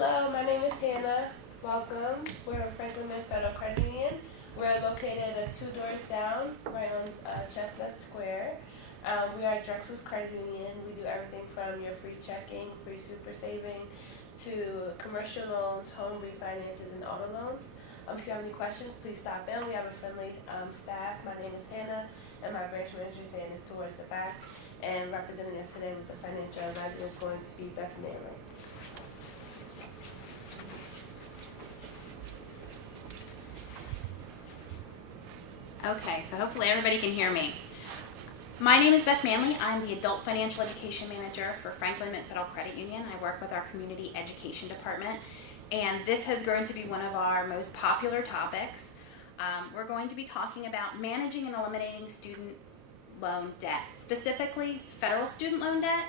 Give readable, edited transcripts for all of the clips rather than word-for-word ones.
Hello, my name is Hannah. Welcome. We're a Franklin Federal Credit Union. We're located 2 doors down, right on Chestnut Square. We are Drexel's Credit Union. We do everything from your free checking, free super saving, to commercial loans, home refinances, and auto loans. If you have any questions, please stop in. We have a friendly staff. My name is Hannah, and my branch manager's name is towards the back. And representing us today with the financial advisor is going to be Beth Manley. Okay, so hopefully everybody can hear me. My name is Beth Manley. I'm the Adult Financial Education Manager for Franklin Mint Federal Credit Union. I work with our Community Education Department, and this has grown to be one of our most popular topics. We're going to be talking about managing and eliminating student loan debt, specifically federal student loan debt,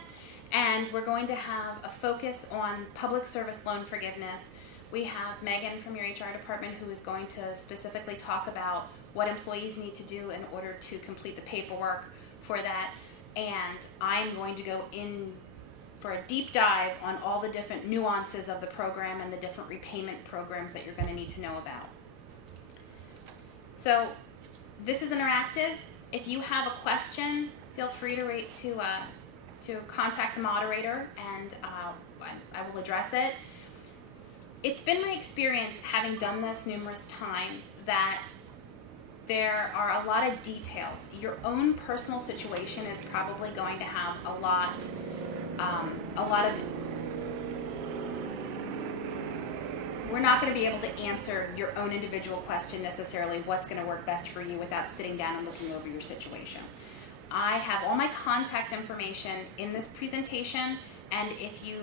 and we're going to have a focus on public service loan forgiveness. We have Megan from your HR department who is going to specifically talk about what employees need to do in order to complete the paperwork for that, and I'm going to go in for a deep dive on all the different nuances of the program and the different repayment programs that you're going to need to know about. So this is interactive. If you have a question, feel free to contact the moderator, and I will address it. It's been my experience, having done this numerous times, that there are a lot of details. Your own personal situation is probably going to have a lot of. We're not going to be able to answer your own individual question necessarily, what's going to work best for you, without sitting down and looking over your situation. I have all my contact information in this presentation, and if you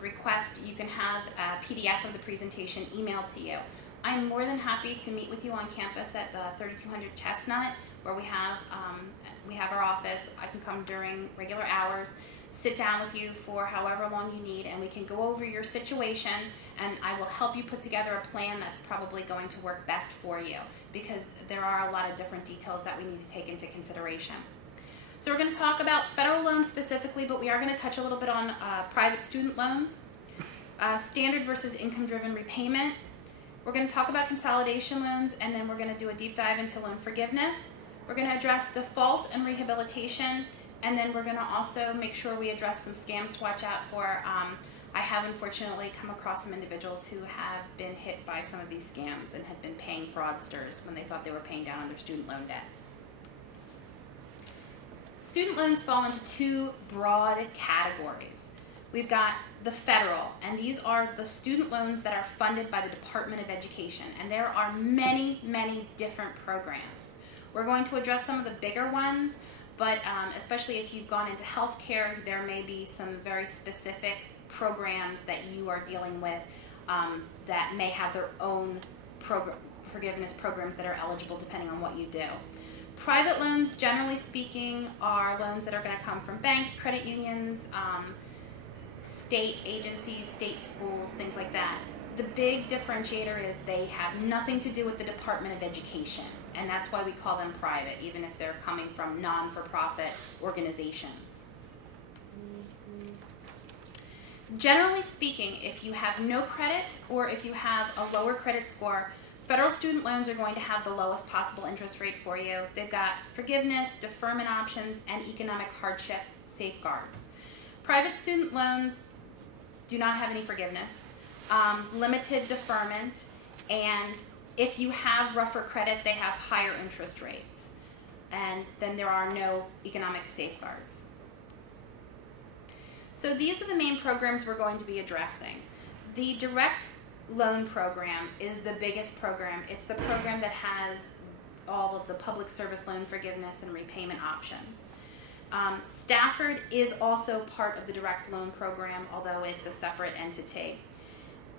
request, you can have a PDF of the presentation emailed to you. I'm more than happy to meet with you on campus at the 3200 Chestnut, where we have our office. I can come during regular hours, sit down with you for however long you need, and we can go over your situation, and I will help you put together a plan that's probably going to work best for you, because there are a lot of different details that we need to take into consideration. So we're going to talk about federal loans specifically, but we are going to touch a little bit on private student loans, standard versus income-driven repayment. We're going to talk about consolidation loans, and then we're going to do a deep dive into loan forgiveness. We're going to address default and rehabilitation, and then we're going to also make sure we address some scams to watch out for. I have unfortunately come across some individuals who have been hit by some of these scams and have been paying fraudsters when they thought they were paying down on their student loan debt. Student loans fall into 2 broad categories. We've got the federal, and these are the student loans that are funded by the Department of Education, and there are many, many different programs. We're going to address some of the bigger ones, but especially if you've gone into healthcare, there may be some very specific programs that you are dealing with that may have their own forgiveness programs that are eligible depending on what you do. Private loans, generally speaking, are loans that are going to come from banks, credit unions, state agencies, state schools, things like that. The big differentiator is they have nothing to do with the Department of Education, and that's why we call them private, even if they're coming from non-for-profit organizations. Generally speaking, if you have no credit or if you have a lower credit score, federal student loans are going to have the lowest possible interest rate for you. They've got forgiveness, deferment options, and economic hardship safeguards. Private student loans do not have any forgiveness, limited deferment, and if you have rougher credit, they have higher interest rates, and then there are no economic safeguards. So these are the main programs we're going to be addressing. The direct loan program is the biggest program. It's the program that has all of the public service loan forgiveness and repayment options. Stafford is also part of the direct loan program, although it's a separate entity.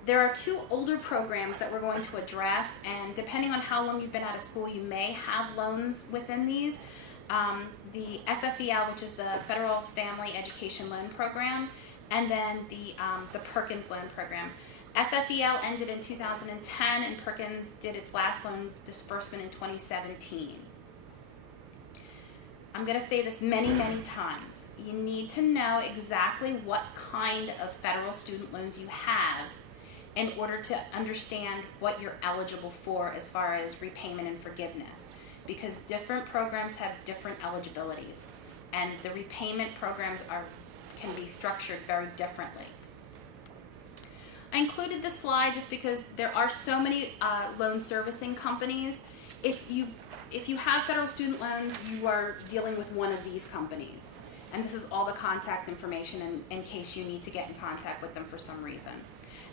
There are 2 older programs that we're going to address, and depending on how long you've been out of school, you may have loans within these. The FFEL, which is the Federal Family Education Loan Program, and then the Perkins Loan Program. FFEL ended in 2010, and Perkins did its last loan disbursement in 2017. I'm going to say this many, many times. You need to know exactly what kind of federal student loans you have in order to understand what you're eligible for as far as repayment and forgiveness, because different programs have different eligibilities, and the repayment programs can be structured very differently. I included this slide just because there are so many loan servicing companies. If you have federal student loans, you are dealing with one of these companies. And this is all the contact information in case you need to get in contact with them for some reason.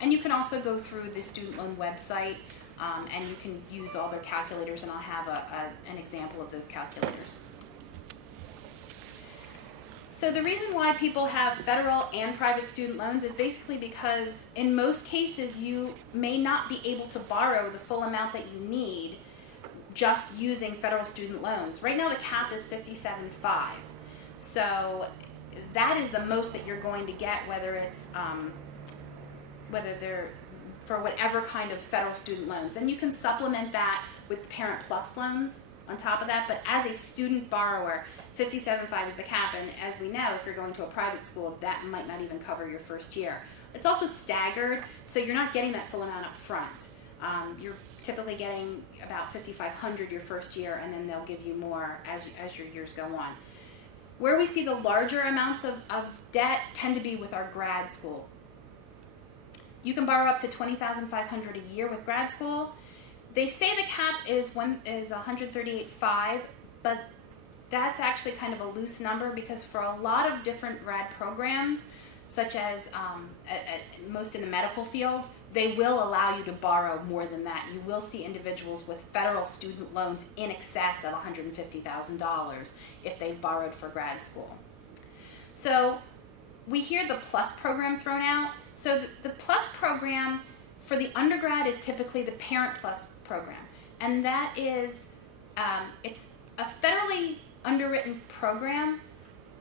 And you can also go through the student loan website and you can use all their calculators, and I'll have an example of those calculators. So the reason why people have federal and private student loans is basically because in most cases you may not be able to borrow the full amount that you need just using federal student loans. Right now the cap is $57,500. So that is the most that you're going to get, whether it's whether they're for whatever kind of federal student loans. And you can supplement that with Parent Plus loans on top of that, but as a student borrower, $57,500 is the cap, and as we know, if you're going to a private school, that might not even cover your first year. It's also staggered, so you're not getting that full amount up front. You're typically getting about $5,500 your first year, and then they'll give you more as your years go on. Where we see the larger amounts of debt tend to be with our grad school. You can borrow up to $20,500 a year with grad school. They say the cap is $138,500, but that's actually kind of a loose number because for a lot of different grad programs, such as most in the medical field, they will allow you to borrow more than that. You will see individuals with federal student loans in excess of $150,000 if they've borrowed for grad school. So we hear the PLUS program thrown out. So the PLUS program for the undergrad is typically the Parent Plus program, and that is it's a federally underwritten program,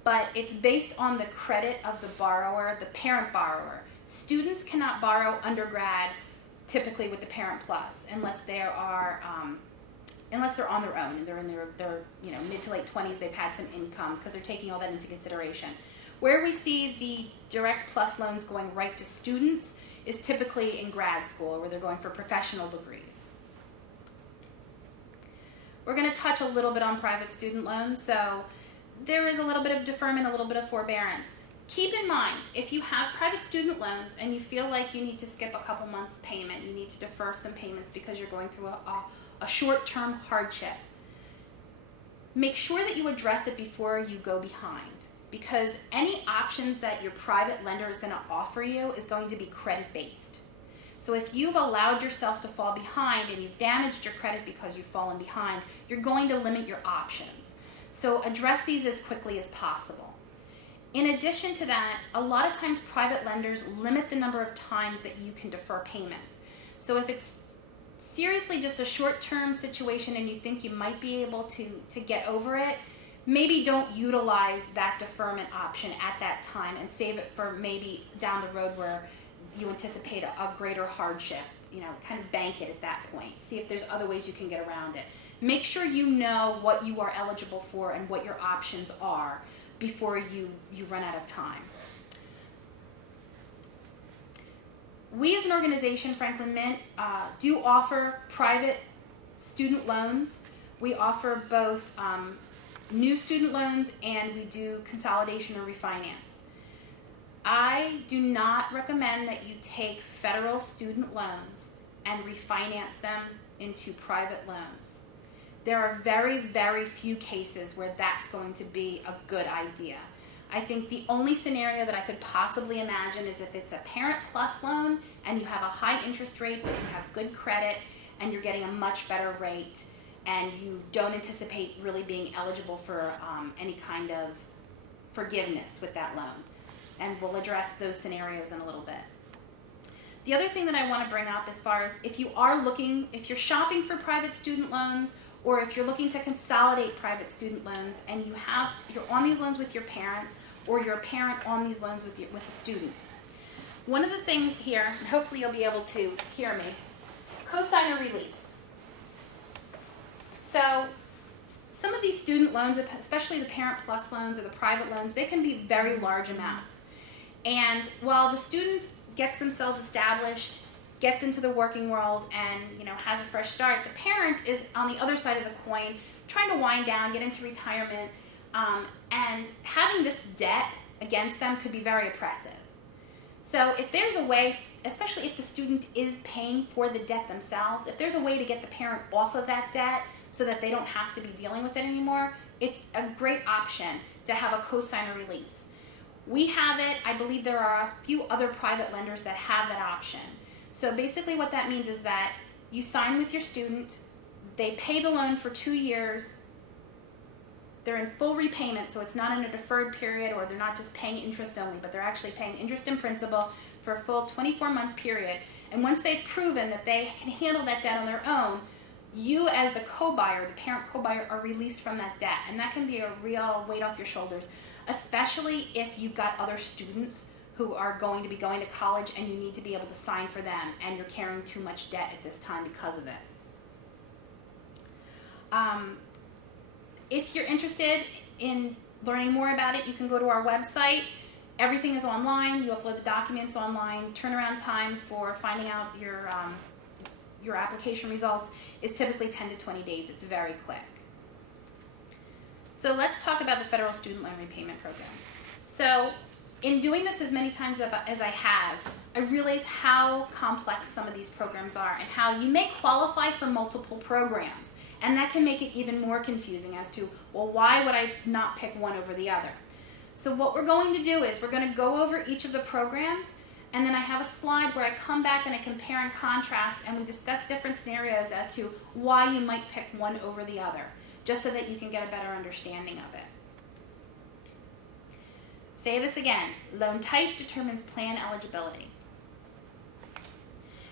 but it's based on the credit of the borrower, the parent borrower. Students cannot borrow undergrad typically with the Parent Plus unless they are unless they're on their own and they're in their mid to late 20s. They've had some income because they're taking all that into consideration. Where we see the direct plus loans going right to students is typically in grad school, where they're going for professional degrees. We're going to touch a little bit on private student loans. So there is a little bit of deferment, a little bit of forbearance. Keep in mind, if you have private student loans and you feel like you need to skip a couple months payment, you need to defer some payments because you're going through a short-term hardship, make sure that you address it before you go behind, because any options that your private lender is going to offer you is going to be credit-based. So if you've allowed yourself to fall behind and you've damaged your credit because you've fallen behind, you're going to limit your options. So address these as quickly as possible. In addition to that, a lot of times private lenders limit the number of times that you can defer payments. So if it's seriously just a short-term situation and you think you might be able to get over it, maybe don't utilize that deferment option at that time and save it for maybe down the road where you anticipate a greater hardship. Kind of bank it at that point. See if there's other ways you can get around it. Make sure you know what you are eligible for and what your options are before you run out of time. We as an organization, Franklin Mint, do offer private student loans. We offer both new student loans and we do consolidation or refinance. I do not recommend that you take federal student loans and refinance them into private loans. There are very, very few cases where that's going to be a good idea. I think the only scenario that I could possibly imagine is if it's a Parent Plus loan and you have a high interest rate but you have good credit and you're getting a much better rate and you don't anticipate really being eligible for any kind of forgiveness with that loan. And we'll address those scenarios in a little bit. The other thing that I want to bring up as far as if you're shopping for private student loans or if you're looking to consolidate private student loans and you're on these loans with your parents or you're a parent on these loans with a student. One of the things here, and hopefully you'll be able to hear me, Cosigner Release. So some of these student loans, especially the Parent Plus loans or the private loans, they can be very large amounts. And while the student gets themselves established gets into the working world and, you know, has a fresh start. The parent is on the other side of the coin, trying to wind down, get into retirement, and having this debt against them could be very oppressive. So if there's a way, especially if the student is paying for the debt themselves, if there's a way to get the parent off of that debt so that they don't have to be dealing with it anymore, it's a great option to have a cosigner release. We have it. I believe there are a few other private lenders that have that option. So basically what that means is that you sign with your student, they pay the loan for 2 years, they're in full repayment, so it's not in a deferred period, or they're not just paying interest only, but they're actually paying interest and principal for a full 24-month period. And once they've proven that they can handle that debt on their own, you as the co-buyer, the parent co-buyer, are released from that debt. And that can be a real weight off your shoulders, especially if you've got other students who are going to be going to college and you need to be able to sign for them and you're carrying too much debt at this time because of it. If you're interested in learning more about it, you can go to our website. Everything is online. You upload the documents online. Turnaround time for finding out your application results is typically 10 to 20 days. It's very quick. So let's talk about the federal student loan repayment programs. So in doing this as many times as I have, I realize how complex some of these programs are and how you may qualify for multiple programs. And that can make it even more confusing as to, well, why would I not pick one over the other? So what we're going to do is we're going to go over each of the programs, and then I have a slide where I come back and I compare and contrast, and we discuss different scenarios as to why you might pick one over the other, just so that you can get a better understanding of it. Say this again, loan type determines plan eligibility.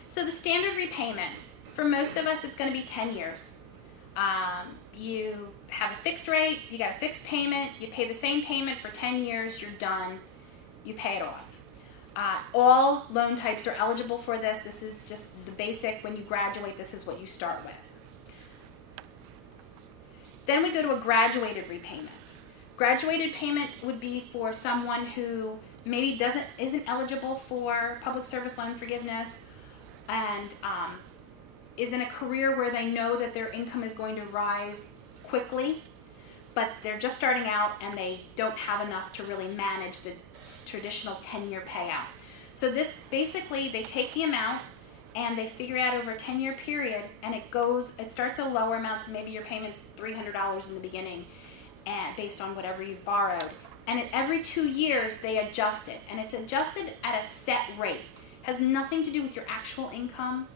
So the standard repayment, for most of us it's going to be 10 years. You have a fixed rate, you got a fixed payment, you pay the same payment for 10 years, you're done, you pay it off. All loan types are eligible for this. This is just the basic. When you graduate, this is what you start with. Then we go to a graduated repayment. Graduated payment would be for someone who maybe isn't eligible for public service loan forgiveness and is in a career where they know that their income is going to rise quickly, but they're just starting out and they don't have enough to really manage the traditional 10-year payout. So this basically, they take the amount and they figure out over a 10-year period, and it starts at lower amounts. Maybe your payment's $300 in the beginning, and based on whatever you've borrowed. And at every 2 years, they adjust it, and it's adjusted at a set rate. It has nothing to do with your actual income.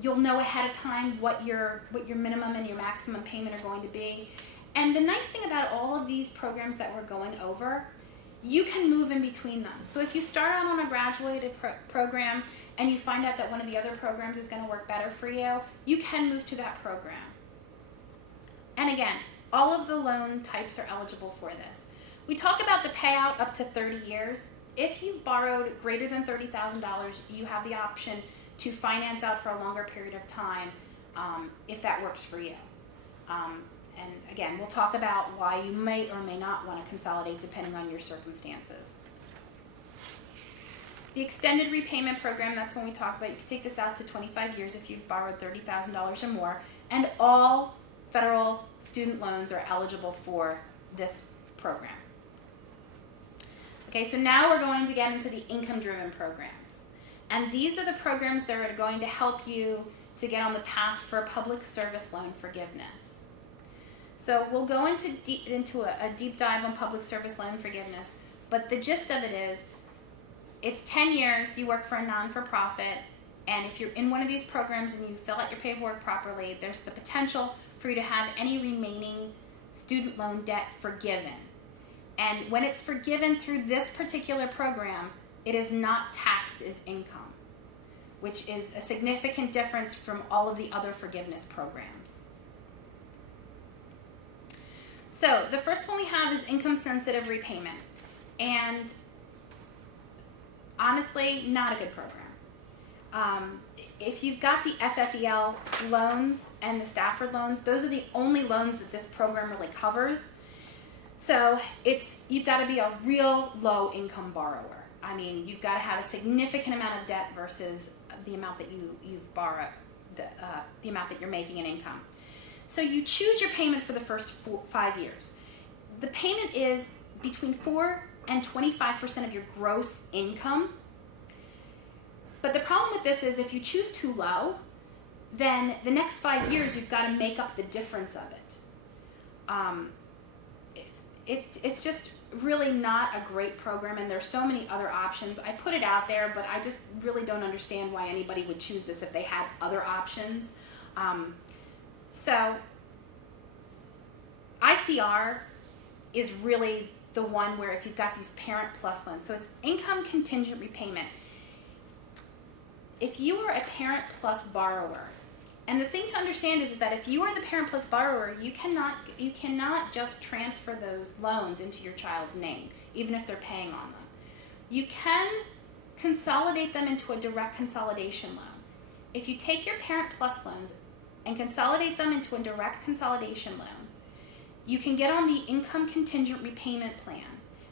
You'll know ahead of time what your minimum and your maximum payment are going to be. And the nice thing about all of these programs that we're going over, you can move in between them. So if you start out on a graduated program and you find out that one of the other programs is going to work better for you, you can move to that program. And again, all of the loan types are eligible for this. We talk about the payout up to 30 years. If you've borrowed greater than $30,000, you have the option to finance out for a longer period of time if that works for you. And again, we'll talk about why you may or may not want to consolidate depending on your circumstances. The extended repayment program, that's when we talk about, you can take this out to 25 years if you've borrowed $30,000 or more, and all federal student loans are eligible for this program. Okay, so now we're going to get into the income-driven programs. And these are the programs that are going to help you to get on the path for public service loan forgiveness. So we'll go into a deep dive on public service loan forgiveness, but the gist of it is, it's 10 years, you work for a non-for-profit, and if you're in one of these programs and you fill out your paperwork properly, there's the potential for you to have any remaining student loan debt forgiven. And when it's forgiven through this particular program, it is not taxed as income, which is a significant difference from all of the other forgiveness programs. So the first one we have is income-sensitive repayment. And honestly, not a good program. If you've got the FFEL loans and the Stafford loans, those are the only loans that this program really covers. So you've got to be a real low-income borrower. I mean, you've got to have a significant amount of debt versus the amount that you've borrowed, the amount that you're making in income. So you choose your payment for the first 5 years. The payment is between 4 and 25% of your gross income. But the problem with this is if you choose too low, then the next 5 years you've got to make up the difference of it. It's just really not a great program, and there's so many other options. I put it out there, but I just really don't understand why anybody would choose this if they had other options. So ICR is really the one where if you've got these parent plus loans, so it's income contingent repayment. If you are a parent plus borrower, and the thing to understand is that if you are the parent plus borrower, you cannot just transfer those loans into your child's name, even if they're paying on them. You can consolidate them into a direct consolidation loan. If you take your parent plus loans and consolidate them into a direct consolidation loan, you can get on the income contingent repayment plan,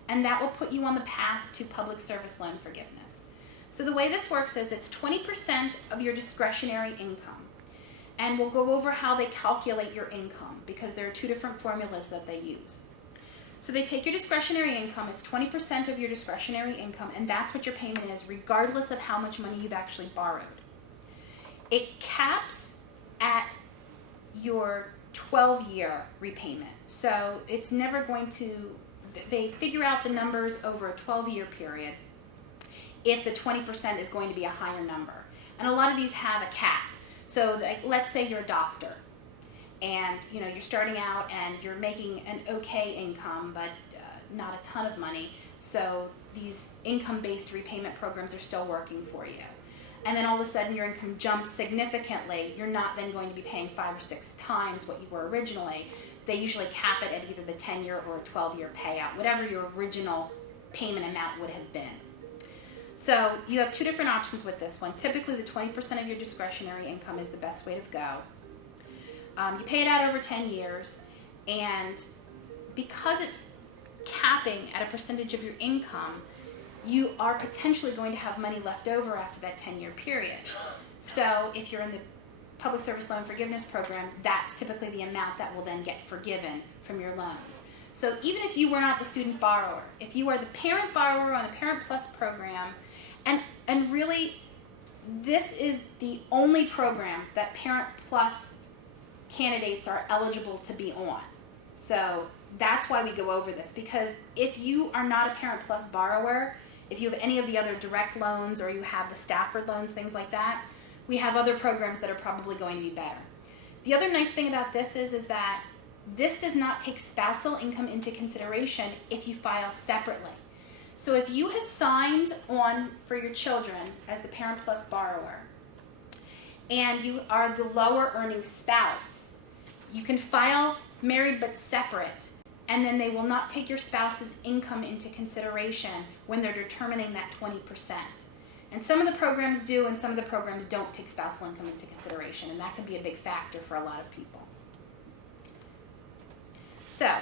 and that will put you on the path to public service loan forgiveness. So the way this works is it's 20% of your discretionary income. And we'll go over how they calculate your income because there are 2 different formulas that they use. So they take your discretionary income, it's 20% of your discretionary income, and that's what your payment is regardless of how much money you've actually borrowed. It caps at your 12-year repayment. So it's never going to, they figure out the numbers over a 12-year period if the 20% is going to be a higher number. And a lot of these have a cap. So like, let's say you're a doctor and you're starting out and you're making an okay income but not a ton of money. So these income-based repayment programs are still working for you. And then all of a sudden your income jumps significantly. You're not then going to be paying 5 or 6 times what you were originally. They usually cap it at either the 10-year or a 12-year payout, whatever your original payment amount would have been. So you have 2 different options with this one. Typically the 20% of your discretionary income is the best way to go. You pay it out over 10 years, and because it's capping at a percentage of your income, you are potentially going to have money left over after that 10-year period. So if you're in the Public Service Loan Forgiveness Program, that's typically the amount that will then get forgiven from your loans. So even if you were not the student borrower, if you are the parent borrower on the Parent Plus program, and really this is the only program that Parent Plus candidates are eligible to be on. So that's why we go over this, because if you are not a Parent Plus borrower, if you have any of the other direct loans or you have the Stafford loans, things like that, we have other programs that are probably going to be better. The other nice thing about this is that this does not take spousal income into consideration if you file separately. So if you have signed on for your children as the Parent Plus borrower and you are the lower earning spouse, you can file married but separate, and then they will not take your spouse's income into consideration when they're determining that 20%. And some of the programs do, and some of the programs don't take spousal income into consideration, and that can be a big factor for a lot of people. So,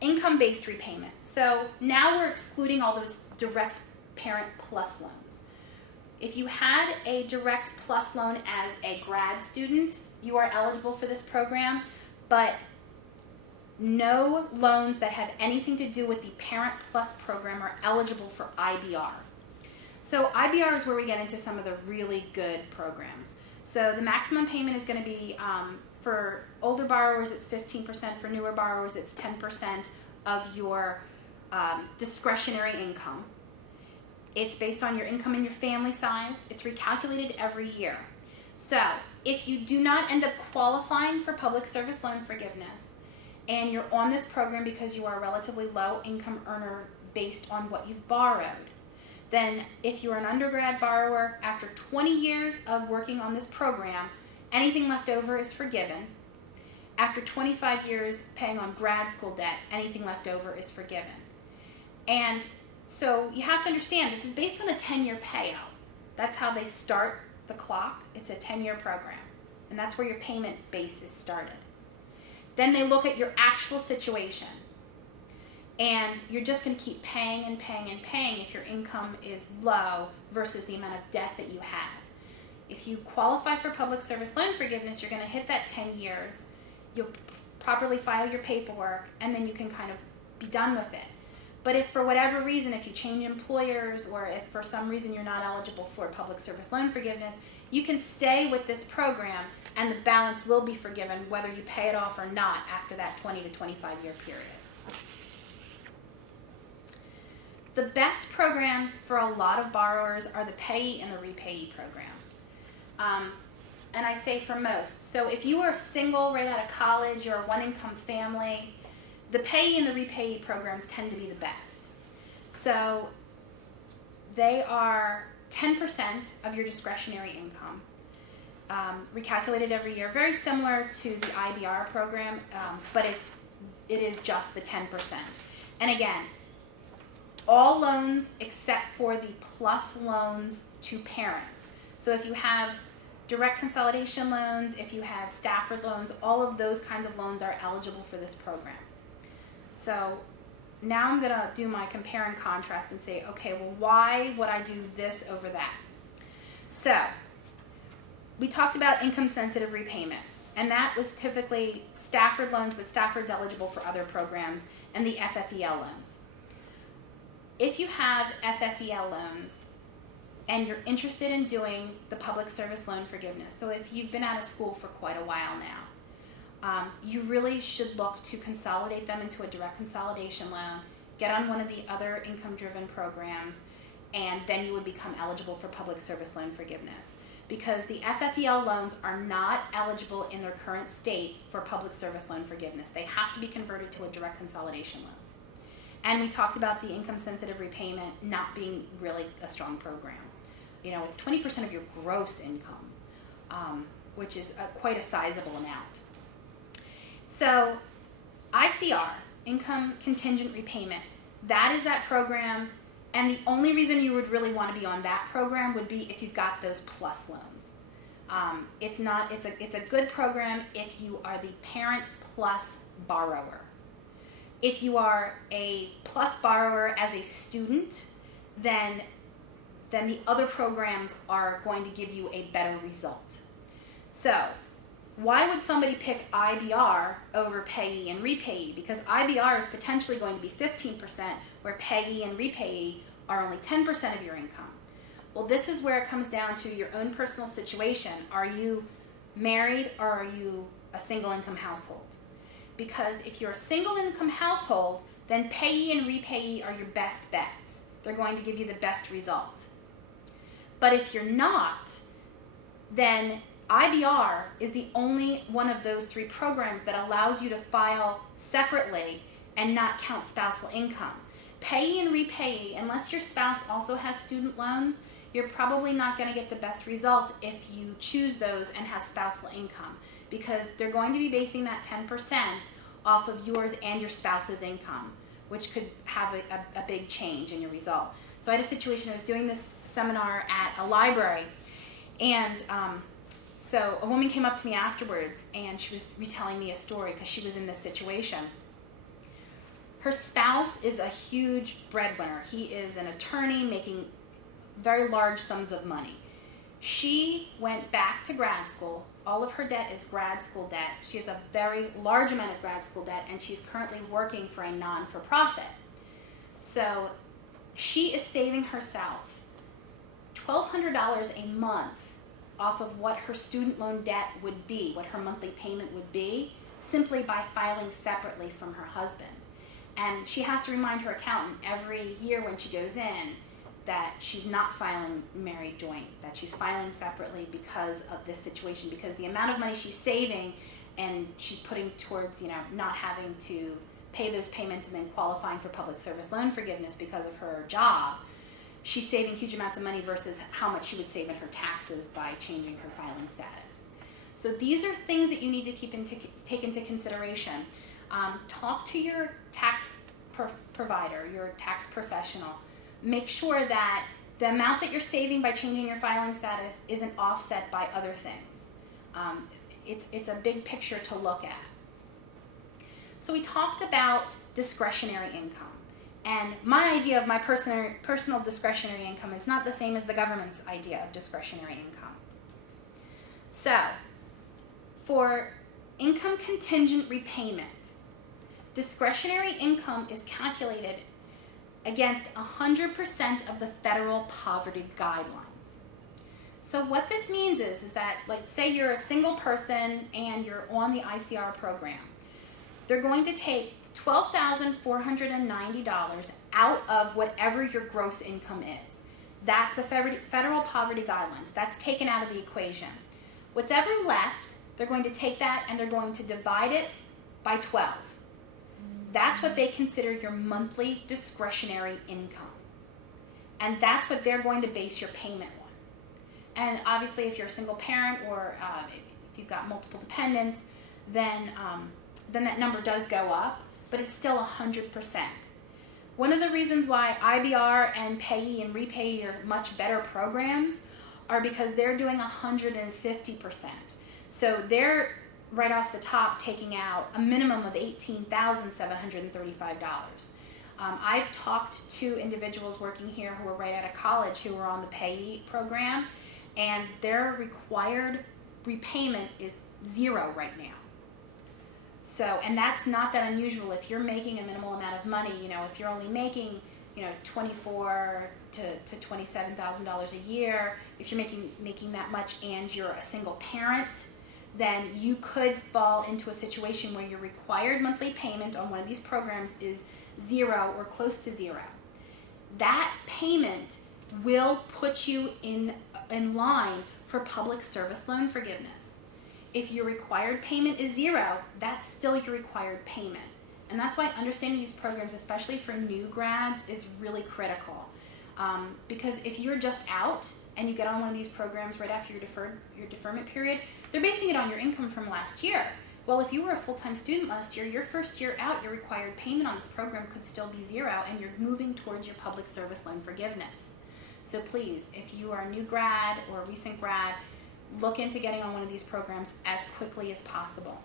income-based repayment. So now we're excluding all those direct Parent Plus loans. If you had a direct plus loan as a grad student, you are eligible for this program, but no loans that have anything to do with the Parent Plus program are eligible for IBR. So IBR is where we get into some of the really good programs. So the maximum payment is going to be, for older borrowers, it's 15%. For newer borrowers, it's 10% of your discretionary income. It's based on your income and your family size. It's recalculated every year. So if you do not end up qualifying for public service loan forgiveness, and you're on this program because you are a relatively low income earner based on what you've borrowed, then if you're an undergrad borrower, after 20 years of working on this program, anything left over is forgiven. After 25 years paying on grad school debt, anything left over is forgiven. And so you have to understand, this is based on a 10-year payout. That's how they start the clock. It's a 10-year program. And that's where your payment base is started. Then they look at your actual situation. And you're just going to keep paying and paying and paying if your income is low versus the amount of debt that you have. If you qualify for public service loan forgiveness, you're going to hit that 10 years. You'll properly file your paperwork, and then you can kind of be done with it. But if for whatever reason, if you change employers, or if for some reason you're not eligible for public service loan forgiveness, you can stay with this program and the balance will be forgiven whether you pay it off or not after that 20 to 25 year period. The best programs for a lot of borrowers are the payee and the repayee program. And I say for most. So if you are single right out of college, you're a one-income family, the payee and the repayee programs tend to be the best. So they are 10% of your discretionary income, recalculated every year, very similar to the IBR program, but it is just the 10%. And again, all loans except for the plus loans to parents. So if you have direct consolidation loans, if you have Stafford loans, all of those kinds of loans are eligible for this program. So now I'm going to do my compare and contrast and say, okay, well, why would I do this over that? So we talked about income-sensitive repayment, and that was typically Stafford loans, but Stafford's eligible for other programs, and the FFEL loans. If you have FFEL loans and you're interested in doing the public service loan forgiveness, so if you've been out of school for quite a while now, you really should look to consolidate them into a direct consolidation loan, get on one of the other income-driven programs, and then you would become eligible for public service loan forgiveness. Because the FFEL loans are not eligible in their current state for public service loan forgiveness. They have to be converted to a direct consolidation loan. And we talked about the income-sensitive repayment not being really a strong program. You know, it's 20% of your gross income, which is quite a sizable amount. So ICR, income contingent repayment, that is that program, and the only reason you would really want to be on that program would be if you've got those plus loans. It's a good program if you are the parent plus borrower. If you are a plus borrower as a student, then the other programs are going to give you a better result. So why would somebody pick IBR over payee and repayee? Because IBR is potentially going to be 15%, where payee and repayee are only 10% of your income. Well, this is where it comes down to your own personal situation. Are you married or are you a single income household? Because if you're a single income household, then payee and repayee are your best bets. They're going to give you the best result. But if you're not, then IBR is the only one of those three programs that allows you to file separately and not count spousal income. Payee and repayee, unless your spouse also has student loans, you're probably not going to get the best result if you choose those and have spousal income, because they're going to be basing that 10% off of yours and your spouse's income, which could have a big change in your result. So I had a situation, I was doing this seminar at a library, and so a woman came up to me afterwards and she was retelling me a story because she was in this situation. Her spouse is a huge breadwinner. He is an attorney making very large sums of money. She went back to grad school. All of her debt is grad school debt. She has a very large amount of grad school debt, and she's currently working for a non-for-profit. So she is saving herself $1,200 a month off of what her student loan debt would be, what her monthly payment would be, simply by filing separately from her husband. And she has to remind her accountant every year when she goes in that she's not filing married joint, that she's filing separately because of this situation, because the amount of money she's saving and she's putting towards, not having to pay those payments and then qualifying for public service loan forgiveness because of her job, she's saving huge amounts of money versus how much she would save in her taxes by changing her filing status. So these are things that you need to take into consideration. Talk to your tax provider, your tax professional. Make sure that the amount that you're saving by changing your filing status isn't offset by other things. It's a big picture to look at. So we talked about discretionary income. And my idea of my personal discretionary income is not the same as the government's idea of discretionary income. So, for income contingent repayment, discretionary income is calculated against 100% of the federal poverty guidelines. So what this means is that, like, say you're a single person and you're on the ICR program. They're going to take $12,490 out of whatever your gross income is. That's the federal poverty guidelines. That's taken out of the equation. What's ever left, they're going to take that and they're going to divide it by 12. That's what they consider your monthly discretionary income. And that's what they're going to base your payment on. And obviously, if you're a single parent or if you've got multiple dependents, then that number does go up, but it's still 100%. One of the reasons why IBR and Payee and Repay are much better programs are because they're doing 150%. So they're right off the top taking out a minimum of $18,735. I've talked to individuals working here who are right out of college who are on the Payee program, and their required repayment is 0 right now. So, and that's not that unusual if you're making a minimal amount of money. You know, if you're only making, you know, $24,000 to $27,000 a year, if you're making that much and you're a single parent, then you could fall into a situation where your required monthly payment on one of these programs is 0 or close to 0. That payment will put you in line for public service loan forgiveness. If your required payment is 0, that's still your required payment. And that's why understanding these programs, especially for new grads, is really critical. Because if you're just out and you get on one of these programs right after your deferment period, they're basing it on your income from last year. Well, if you were a full-time student last year, your first year out, your required payment on this program could still be 0, and you're moving towards your public service loan forgiveness. So please, if you are a new grad or a recent grad, look into getting on one of these programs as quickly as possible.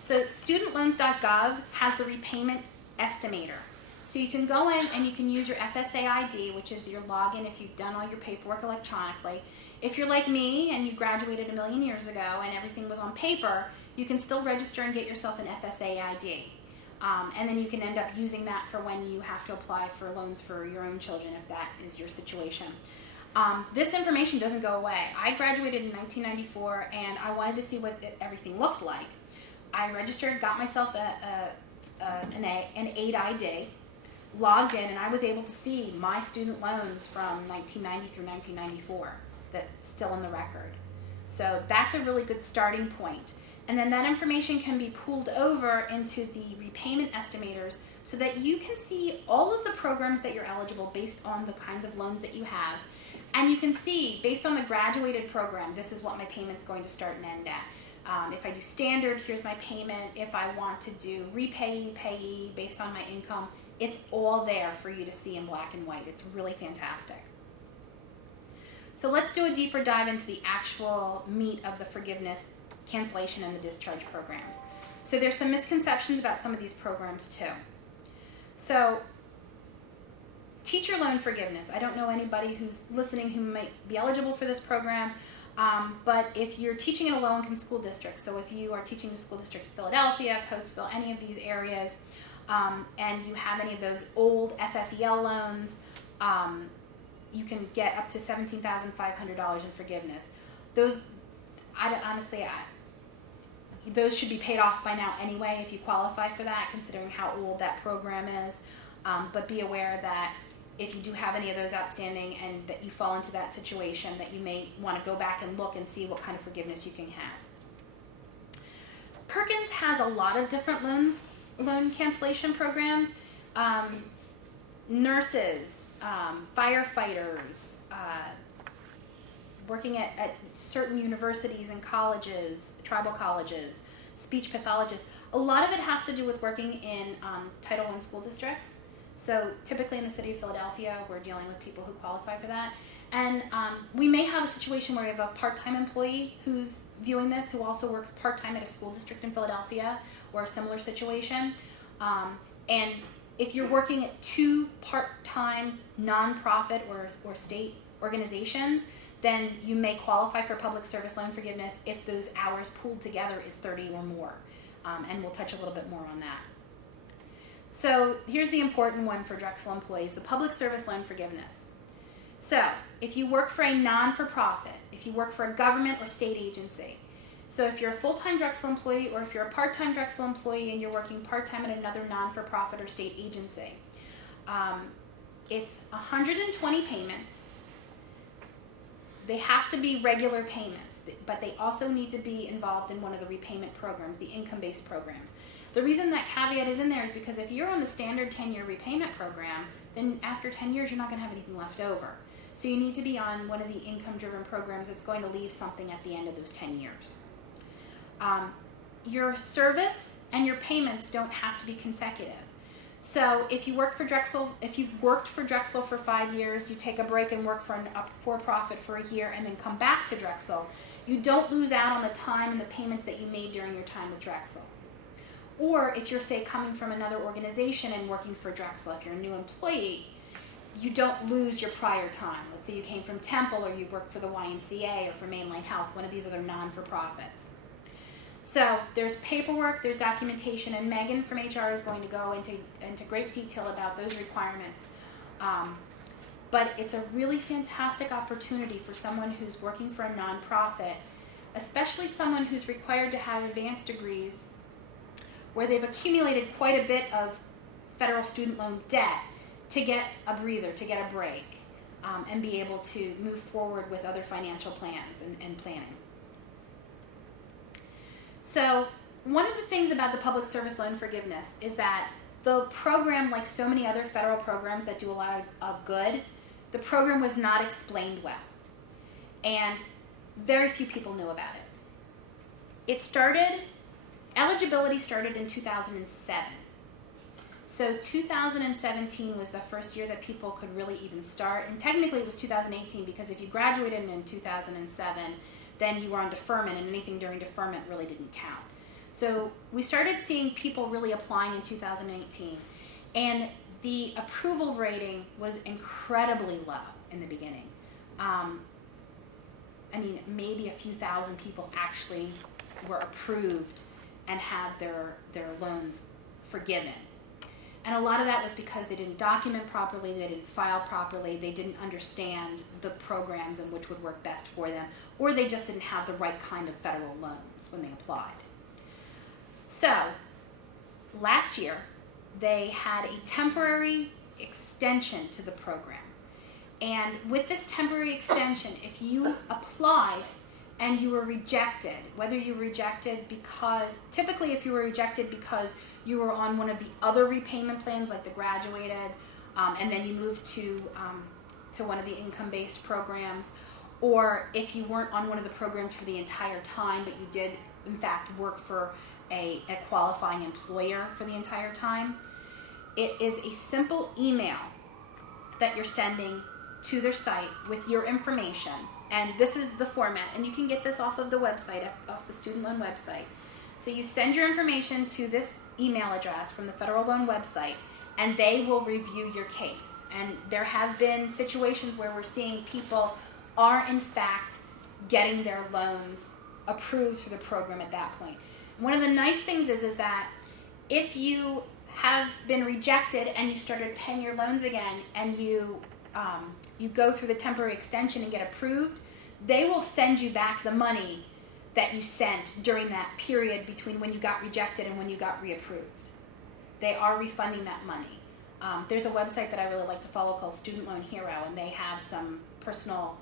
So studentloans.gov has the Repayment Estimator. So you can go in and you can use your FSA ID, which is your login if you've done all your paperwork electronically. If you're like me and you graduated a million years ago and everything was on paper, you can still register and get yourself an FSA ID. And then you can end up using that for when you have to apply for loans for your own children, if that is your situation. This information doesn't go away. I graduated in 1994 and I wanted to see what everything looked like. I registered, got myself an aid ID, logged in, and I was able to see my student loans from 1990 through 1994 that's still in the record. So that's a really good starting point. And then that information can be pulled over into the repayment estimators so that you can see all of the programs that you're eligible based on the kinds of loans that you have. And you can see, based on the graduated program, this is what my payment's going to start and end at. If I do standard, here's my payment. If I want to do repay, payee, based on my income, it's all there for you to see in black and white. It's really fantastic. So let's do a deeper dive into the actual meat of the forgiveness, cancellation, and the discharge programs. So there's some misconceptions about some of these programs too. So teacher loan forgiveness. I don't know anybody who's listening who might be eligible for this program, but if you're teaching in a low-income school district, so if you are teaching the school district of Philadelphia, Coatesville, any of these areas, and you have any of those old FFEL loans, you can get up to $17,500 in forgiveness. Those, those should be paid off by now anyway if you qualify for that, considering how old that program is. But be aware that if you do have any of those outstanding and that you fall into that situation, that you may want to go back and look and see what kind of forgiveness you can have. Perkins has a lot of different loan cancellation programs. Nurses, firefighters, working at certain universities and colleges, tribal colleges, speech pathologists. A lot of it has to do with working in Title I school districts. So typically in the city of Philadelphia, we're dealing with people who qualify for that. And we may have a situation where we have a part-time employee who's viewing this, who also works part-time at a school district in Philadelphia or a similar situation. And if you're working at 2 part-time nonprofit or state organizations, then you may qualify for public service loan forgiveness if those hours pooled together is 30 or more. And we'll touch a little bit more on that. So here's the important one for Drexel employees, the public service loan forgiveness. So if you work for a non-for-profit, if you work for a government or state agency, so if you're a full-time Drexel employee or if you're a part-time Drexel employee and you're working part-time at another non-for-profit or state agency, it's 120 payments. They have to be regular payments, but they also need to be involved in one of the repayment programs, the income-based programs. The reason that caveat is in there is because if you're on the standard 10-year repayment program, then after 10 years, you're not going to have anything left over. So you need to be on one of the income-driven programs that's going to leave something at the end of those 10 years. Your service and your payments don't have to be consecutive. So if you work for Drexel, if you've worked for Drexel for 5 years, you take a break and work for a for-profit for a year and then come back to Drexel, you don't lose out on the time and the payments that you made during your time with Drexel. Or if you're, say, coming from another organization and working for Drexel, if you're a new employee, you don't lose your prior time. Let's say you came from Temple or you worked for the YMCA or for Mainline Health, one of these other non-for-profits. So there's paperwork, there's documentation, and Megan from HR is going to go into great detail about those requirements. But it's a really fantastic opportunity for someone who's working for a nonprofit, especially someone who's required to have advanced degrees where they've accumulated quite a bit of federal student loan debt to get a breather, to get a break, and be able to move forward with other financial plans and planning. So one of the things about the public service loan forgiveness is that the program, like so many other federal programs that do a lot of good, the program was not explained well. And very few people knew about it. Eligibility started in 2007. So 2017 was the first year that people could really even start. And technically it was 2018 because if you graduated in 2007, then you were on deferment, and anything during deferment really didn't count. So we started seeing people really applying in 2018. And the approval rating was incredibly low in the beginning. Maybe a few thousand people actually were approved and had their loans forgiven. And a lot of that was because they didn't document properly, they didn't file properly, they didn't understand the programs and which would work best for them, or they just didn't have the right kind of federal loans when they applied. So, last year, they had a temporary extension to the program. And with this temporary extension, if you applied and you were rejected, whether you were rejected because, typically if you were rejected because you were on one of the other repayment plans like the graduated, and then you moved to one of the income-based programs, or if you weren't on one of the programs for the entire time, but you did in fact work for a qualifying employer for the entire time, it is a simple email that you're sending to their site with your information. And this is the format, and you can get this off of the website, off the student loan website. So you send your information to this email address from the federal loan website, and they will review your case. And there have been situations where we're seeing people are in fact getting their loans approved through the program at that point. One of the nice things is that if you have been rejected and you started paying your loans again, and you go through the temporary extension and get approved, they will send you back the money that you sent during that period between when you got rejected and when you got reapproved. They are refunding that money. There's a website that I really like to follow called Student Loan Hero, and they have some personal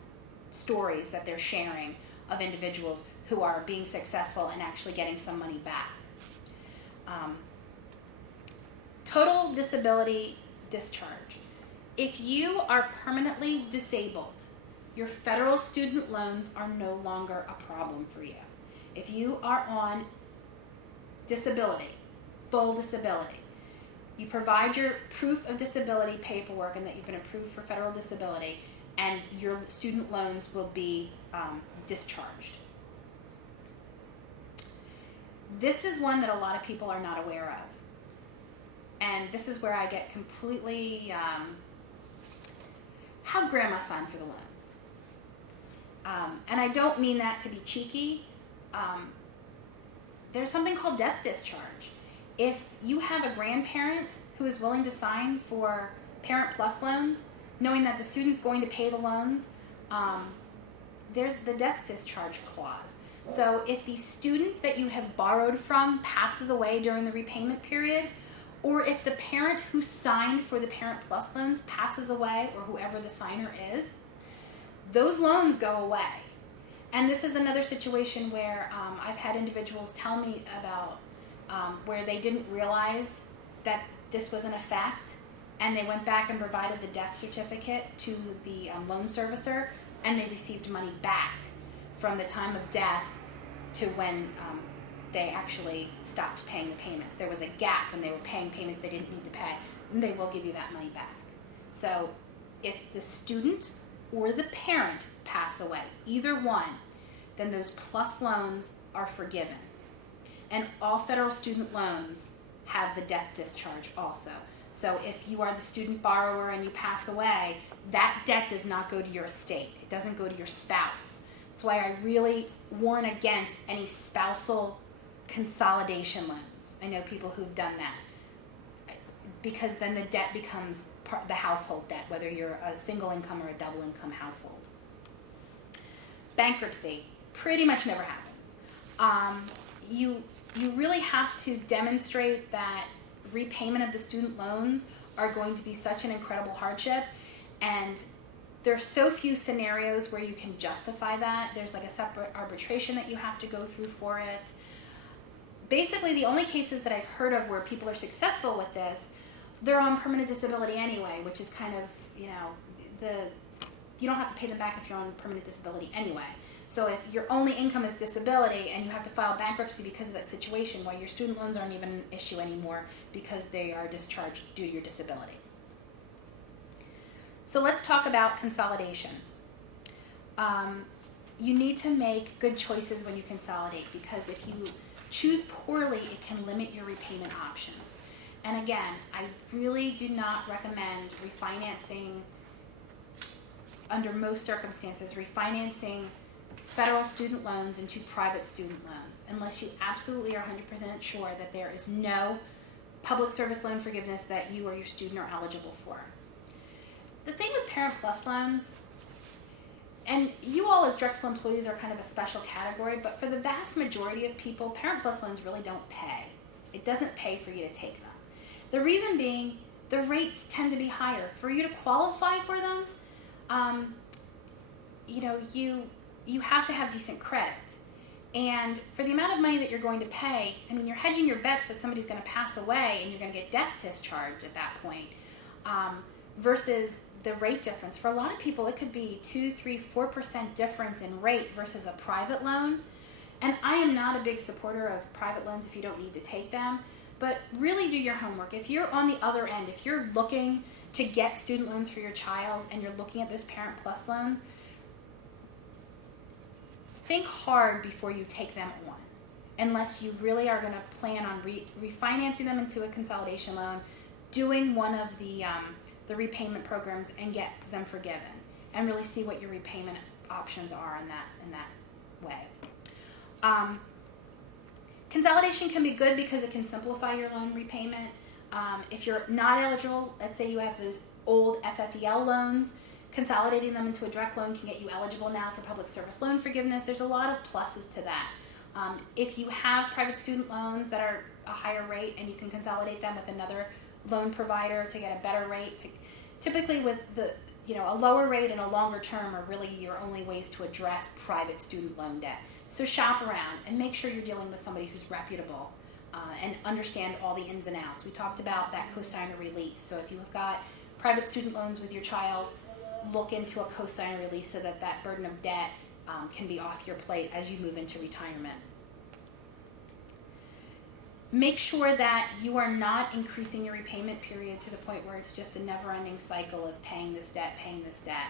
stories that they're sharing of individuals who are being successful and actually getting some money back. Total disability discharge. If you are permanently disabled, your federal student loans are no longer a problem for you. If you are on disability, full disability, you provide your proof of disability paperwork and that you've been approved for federal disability, and your student loans will be discharged. This is one that a lot of people are not aware of. And this is where I get completely, have grandma sign for the loans. And I don't mean that to be cheeky. There's something called death discharge. If you have a grandparent who is willing to sign for Parent Plus loans, knowing that the student's going to pay the loans, there's the death discharge clause. So if the student that you have borrowed from passes away during the repayment period, or if the parent who signed for the Parent Plus loans passes away, or whoever the signer is, those loans go away. And this is another situation where I've had individuals tell me about where they didn't realize that this was in effect, and they went back and provided the death certificate to the loan servicer, and they received money back from the time of death to when they actually stopped paying the payments. There was a gap when they were paying payments they didn't need to pay, and they will give you that money back. So if the student or the parent pass away, either one, then those plus loans are forgiven. And all federal student loans have the death discharge also. So if you are the student borrower and you pass away, that debt does not go to your estate. It doesn't go to your spouse. That's why I really warn against any spousal consolidation loans. I know people who've done that, because then the debt becomes the household debt, whether you're a single income or a double income household. Bankruptcy pretty much never happens. You really have to demonstrate that repayment of the student loans are going to be such an incredible hardship, and there's so few scenarios where you can justify that. There's like a separate arbitration that you have to go through for it. Basically, the only cases that I've heard of where people are successful with this, they're on permanent disability anyway, which is kind of, you don't have to pay them back if you're on permanent disability anyway. So if your only income is disability and you have to file bankruptcy because of that situation, well, your student loans aren't even an issue anymore because they are discharged due to your disability. So let's talk about consolidation. You need to make good choices when you consolidate, because if you choose poorly, it can limit your repayment options. And again, I really do not recommend refinancing, under most circumstances, refinancing federal student loans into private student loans unless you absolutely are 100% sure that there is no public service loan forgiveness that you or your student are eligible for. The thing with Parent Plus loans, and you all as Drexel employees are kind of a special category, but for the vast majority of people, Parent Plus loans really don't pay. It doesn't pay for you to take them. The reason being, the rates tend to be higher. For you to qualify for them, you have to have decent credit. And for the amount of money that you're going to pay, I mean, you're hedging your bets that somebody's going to pass away and you're going to get death discharged at that point, versus the rate difference. For a lot of people, it could be 2, 3, 4% difference in rate versus a private loan. And I am not a big supporter of private loans if you don't need to take them, but really do your homework. If you're on the other end, if you're looking to get student loans for your child and you're looking at those Parent Plus loans, think hard before you take them on, unless you really are going to plan on refinancing them into a consolidation loan, doing one of the repayment programs and get them forgiven, and really see what your repayment options are in that way. Consolidation can be good because it can simplify your loan repayment. If you're not eligible, let's say you have those old FFEL loans, consolidating them into a direct loan can get you eligible now for public service loan forgiveness. There's a lot of pluses to that. If you have private student loans that are a higher rate and you can consolidate them with another loan provider to get a better rate, typically with a lower rate and a longer term are really your only ways to address private student loan debt. So shop around and make sure you're dealing with somebody who's reputable and understand all the ins and outs. We talked about that Cosigner Release. So if you've got private student loans with your child, look into a Cosigner Release so that that burden of debt can be off your plate as you move into retirement. Make sure that you are not increasing your repayment period to the point where it's just a never-ending cycle of paying this debt, paying this debt.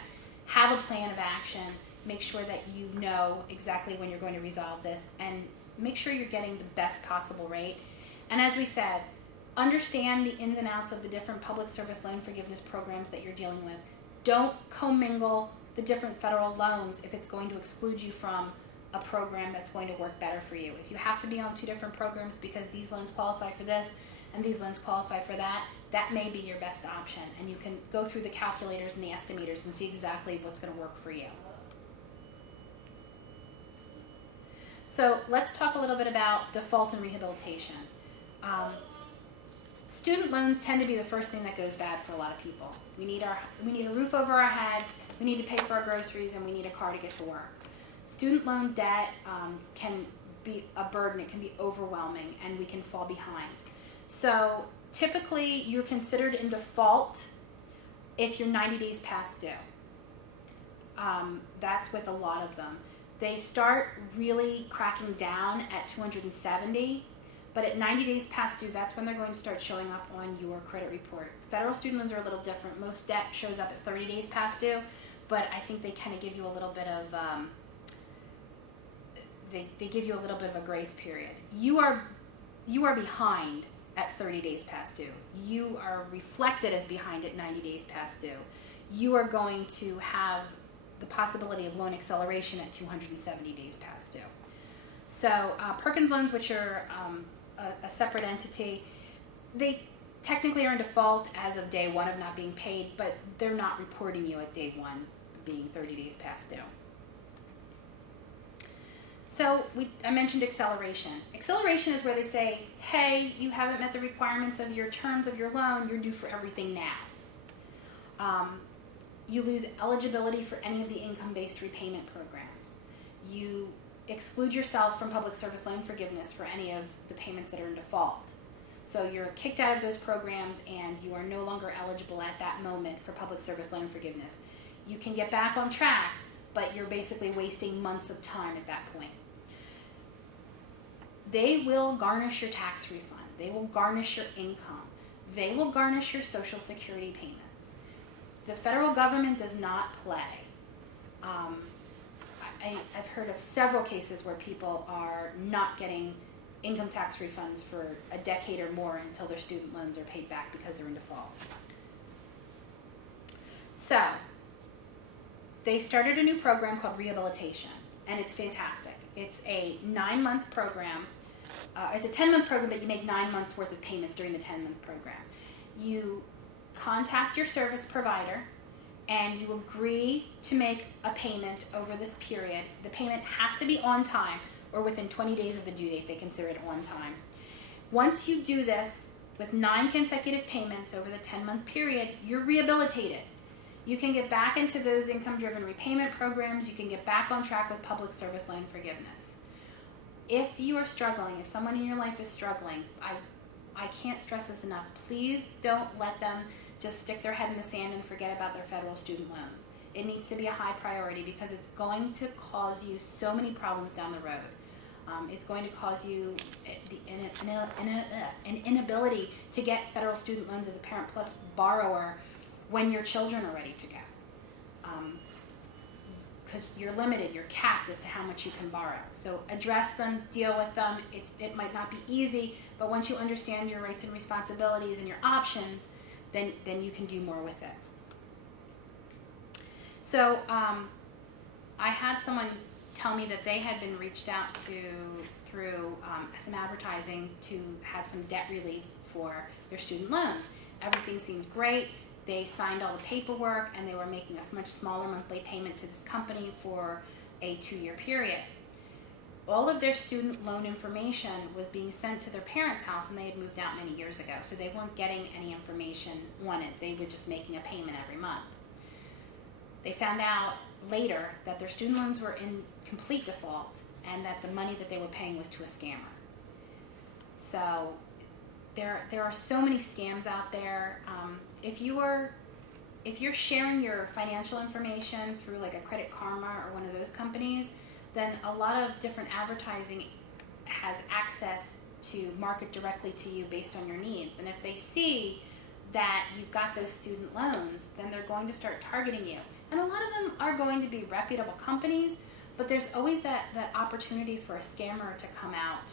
Have a plan of action. Make sure that you know exactly when you're going to resolve this, and make sure you're getting the best possible rate. And as we said, understand the ins and outs of the different public service loan forgiveness programs that you're dealing with. Don't commingle the different federal loans if it's going to exclude you from a program that's going to work better for you. If you have to be on 2 different programs because these loans qualify for this and these loans qualify for that, that may be your best option. And you can go through the calculators and the estimators and see exactly what's going to work for you. So let's talk a little bit about default and rehabilitation. Student loans tend to be the first thing that goes bad for a lot of people. We need a roof over our head, we need to pay for our groceries, and we need a car to get to work. Student loan debt can be a burden, it can be overwhelming, and we can fall behind. So typically you're considered in default if you're 90 days past due. That's with a lot of them. They start really cracking down at 270, but at 90 days past due, that's when they're going to start showing up on your credit report. Federal student loans are a little different. Most debt shows up at 30 days past due, but I think they kind of give you a little bit of they give you a little bit of a grace period. You are behind at 30 days past due. You are reflected as behind at 90 days past due. You are going to have the possibility of loan acceleration at 270 days past due. So Perkins loans, which are a separate entity, they technically are in default as of day 1 of not being paid, but they're not reporting you at day 1 being 30 days past due. So I mentioned acceleration. Acceleration is where they say, hey, you haven't met the requirements of your terms of your loan, you're due for everything now. You lose eligibility for any of the income-based repayment programs. You exclude yourself from public service loan forgiveness for any of the payments that are in default. So you're kicked out of those programs and you are no longer eligible at that moment for public service loan forgiveness. You can get back on track, but you're basically wasting months of time at that point. They will garnish your tax refund. They will garnish your income. They will garnish your Social Security payments. The federal government does not play. I've heard of several cases where people are not getting income tax refunds for a decade or more until their student loans are paid back because they're in default. So, they started a new program called Rehabilitation, and it's fantastic. It's a 9-month program. It's a 10-month program, but you make 9 months worth of payments during the 10-month program. You contact your service provider and you agree to make a payment over this period. The payment has to be on time or within 20 days of the due date. They consider it on time. Once you do this with 9 consecutive payments over the 10-month period, you're rehabilitated. You can get back into those income-driven repayment programs. You can get back on track with public service loan forgiveness. If you are struggling, if someone in your life is struggling, I can't stress this enough. Please don't let them just stick their head in the sand and forget about their federal student loans. It needs to be a high priority because it's going to cause you so many problems down the road. It's going to cause you an inability to get federal student loans as a parent plus borrower when your children are ready to go. Because you're limited, you're capped as to how much you can borrow. So address them, deal with them. It might not be easy, but once you understand your rights and responsibilities and your options, then you can do more with it. So I had someone tell me that they had been reached out to through some advertising to have some debt relief for their student loans. Everything seemed great. They signed all the paperwork and they were making a much smaller monthly payment to this company for a 2-year period. All of their student loan information was being sent to their parents' house and they had moved out many years ago, so they weren't getting any information on it. They were just making a payment every month. They found out later that their student loans were in complete default and that the money that they were paying was to a scammer. So there are so many scams out there. If you're sharing your financial information through like a Credit Karma or one of those companies, then a lot of different advertising has access to market directly to you based on your needs. And if they see that you've got those student loans, then they're going to start targeting you. And a lot of them are going to be reputable companies, but there's always that opportunity for a scammer to come out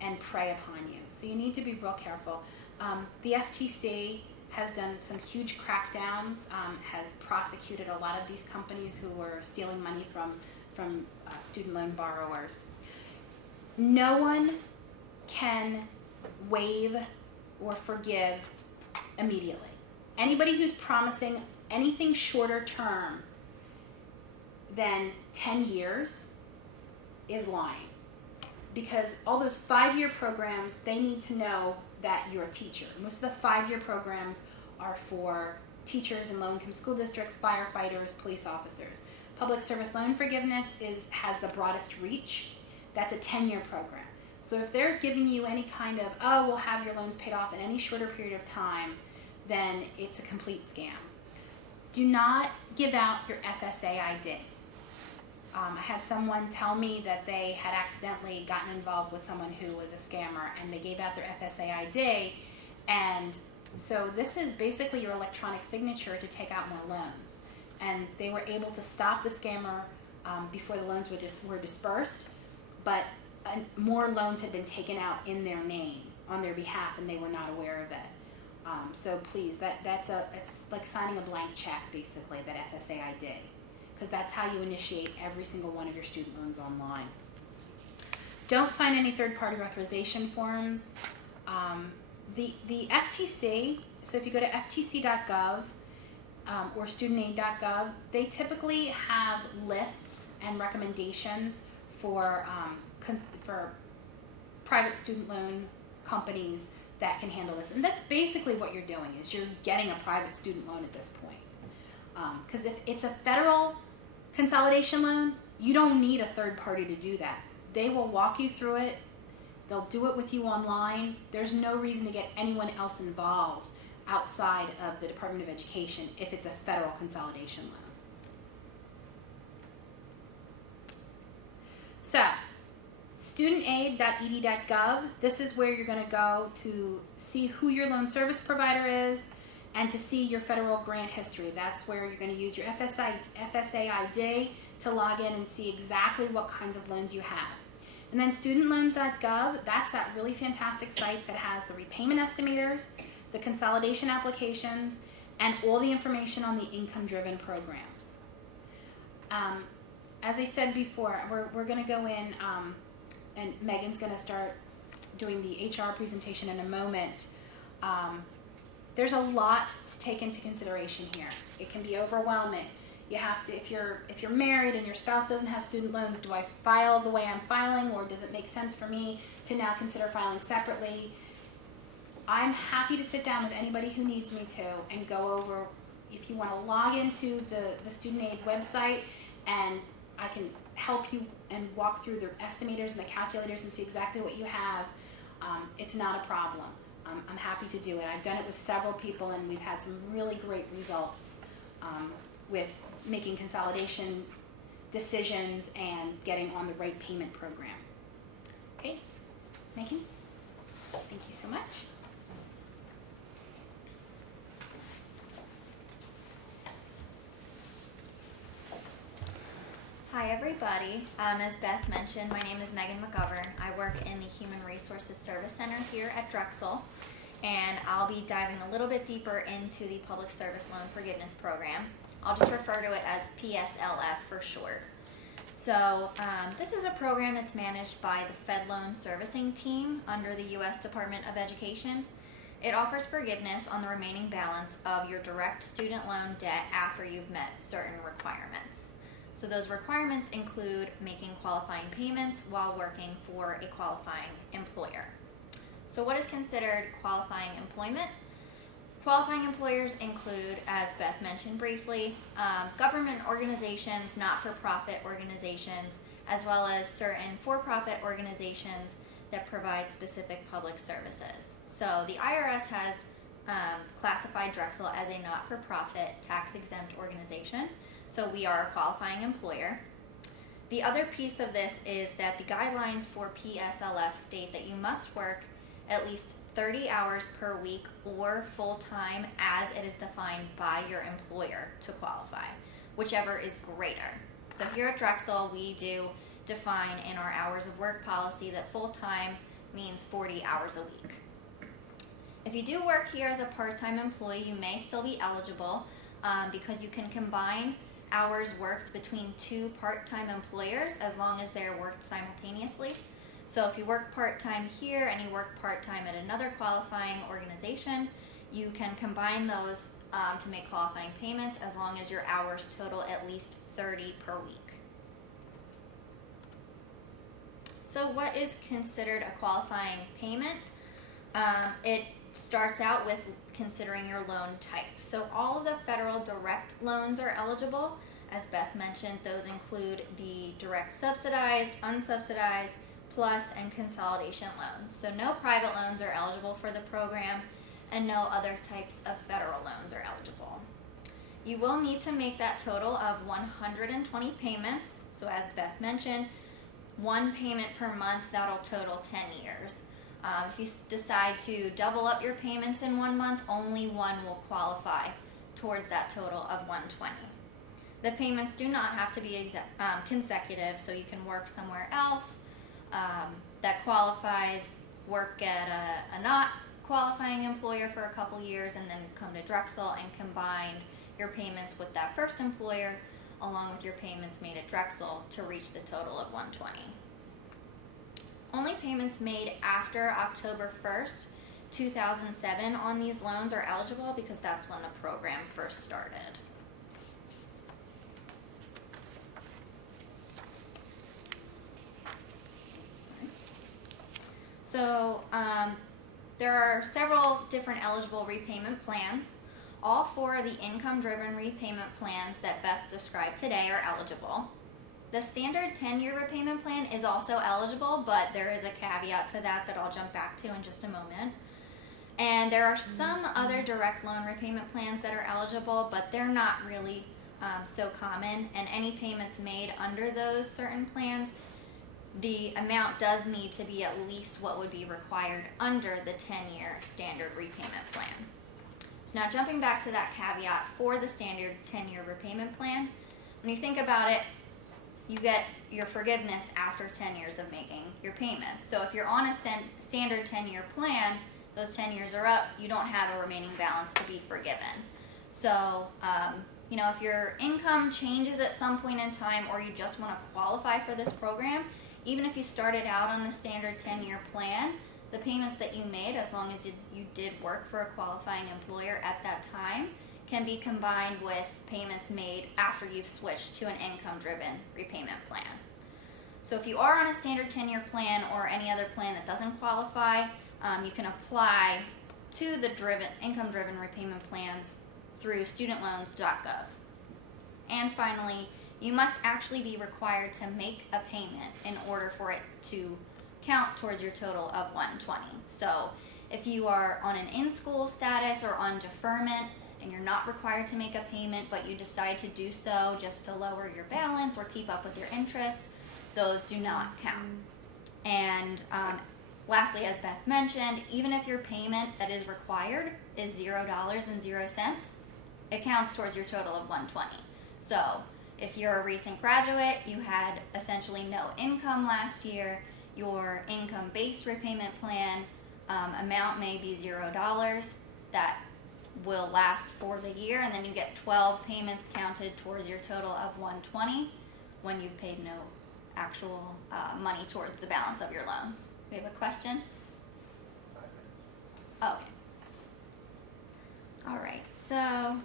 and prey upon you. So you need to be real careful. The FTC has done some huge crackdowns, has prosecuted a lot of these companies who were stealing money from student loan borrowers. No one can waive or forgive immediately. Anybody who's promising anything shorter term than 10 years is lying. Because all those 5-year programs, they need to know that you're a teacher. Most of the 5-year programs are for teachers in low-income school districts, firefighters, police officers. Public service loan forgiveness has the broadest reach. That's a 10-year program. So if they're giving you any kind of, oh, we'll have your loans paid off in any shorter period of time, then it's a complete scam. Do not give out your FSA ID. I had someone tell me that they had accidentally gotten involved with someone who was a scammer, and they gave out their FSA ID, and so this is basically your electronic signature to take out more loans. And they were able to stop the scammer before the loans were dispersed, but more loans had been taken out in their name on their behalf, and they were not aware of it. So please, it's like signing a blank check, basically, that FSA ID, because that's how you initiate every single one of your student loans online. Don't sign any third-party authorization forms. The FTC, so if you go to ftc.gov or studentaid.gov, they typically have lists and recommendations for private student loan companies that can handle this. And that's basically what you're doing, is you're getting a private student loan at this point. Because if it's a federal consolidation loan, you don't need a third party to do that. They will walk you through it. They'll do it with you online. There's no reason to get anyone else involved outside of the Department of Education if it's a federal consolidation loan. So, studentaid.ed.gov, this is where you're going to go to see who your loan service provider is and to see your federal grant history. That's where you're going to use your FSA ID to log in and see exactly what kinds of loans you have. And then studentloans.gov, that's that really fantastic site that has the repayment estimators, the consolidation applications, and all the information on the income-driven programs. As I said before, we're going to go in, and Megan's going to start doing the HR presentation in a moment. There's a lot to take into consideration here. It can be overwhelming. You have to, if you're married and your spouse doesn't have student loans, do I file the way I'm filing, or does it make sense for me to now consider filing separately? I'm happy to sit down with anybody who needs me to and go over, if you want to log into the Student Aid website, and I can help you and walk through the estimators and the calculators and see exactly what you have. It's not a problem. I'm happy to do it. I've done it with several people, and we've had some really great results with making consolidation decisions and getting on the right payment program. Okay, Megan, thank you so much. Hi everybody. As Beth mentioned, my name is Megan McGovern. I work in the Human Resources Service Center here at Drexel, and I'll be diving a little bit deeper into the Public Service Loan Forgiveness Program. I'll just refer to it as PSLF for short. So this is a program that's managed by the Fed Loan Servicing Team under the U.S. Department of Education. It offers forgiveness on the remaining balance of your direct student loan debt after you've met certain requirements. So those requirements include making qualifying payments while working for a qualifying employer. So what is considered qualifying employment? Qualifying employers include, as Beth mentioned briefly, government organizations, not-for-profit organizations, as well as certain for-profit organizations that provide specific public services. So the IRS has classified Drexel as a not-for-profit tax-exempt organization. So we are a qualifying employer. The other piece of this is that the guidelines for PSLF state that you must work at least 30 hours per week or full-time as it is defined by your employer to qualify, whichever is greater. So here at Drexel, we do define in our hours of work policy that full-time means 40 hours a week. If If you do work here as a part-time employee, you may still be eligible because you can combine hours worked between two part-time employers as long as they're worked simultaneously. So if you work part-time here and you work part-time at another qualifying organization, you can combine those to make qualifying payments as long as your hours total at least 30 per week. So what is considered a qualifying payment? It starts out with considering your loan type. So all of the federal direct loans are eligible. As Beth mentioned, those include the direct subsidized, unsubsidized, plus, and consolidation loans. So no private loans are eligible for the program, and no other types of federal loans are eligible. You will need to make that total of 120 payments. So as Beth mentioned, one payment per month, that'll total 10 years. If you decide to double up your payments in 1 month, only one will qualify towards that total of 120. The payments do not have to be consecutive, so you can work somewhere else that qualifies, work at a not qualifying employer for a couple years, and then come to Drexel and combine your payments with that first employer along with your payments made at Drexel to reach the total of 120. Only payments made after October 1st, 2007 on these loans are eligible because that's when the program first started. So there are several different eligible repayment plans. All 4 of the income-driven repayment plans that Beth described today are eligible. The standard 10-year repayment plan is also eligible, but there is a caveat to that I'll jump back to in just a moment. And there are some other direct loan repayment plans that are eligible, but they're not really so common, and any payments made under those certain plans, the amount does need to be at least what would be required under the 10-year standard repayment plan. So now jumping back to that caveat for the standard 10-year repayment plan, when you think about it, you get your forgiveness after 10 years of making your payments. So if you're on a standard 10-year plan, those 10 years are up, you don't have a remaining balance to be forgiven. So, if your income changes at some point in time, or you just want to qualify for this program, even if you started out on the standard 10-year plan, the payments that you made, as long as you did work for a qualifying employer at that time, can be combined with payments made after you've switched to an income-driven repayment plan. So if you are on a standard 10-year plan or any other plan that doesn't qualify, you can apply to the income-driven repayment plans through studentloans.gov. And finally, you must actually be required to make a payment in order for it to count towards your total of 120. So if you are on an in-school status or on deferment and you're not required to make a payment, but you decide to do so just to lower your balance or keep up with your interest, those do not count. And lastly, as Beth mentioned, even if your payment that is required is $0.00, it counts towards your total of 120. So if you're a recent graduate, you had essentially no income last year, your income-based repayment plan amount may be $0. That will last for the year, and then you get 12 payments counted towards your total of 120 when you've paid no actual money towards the balance of your loans. We have a question? Okay. All right, so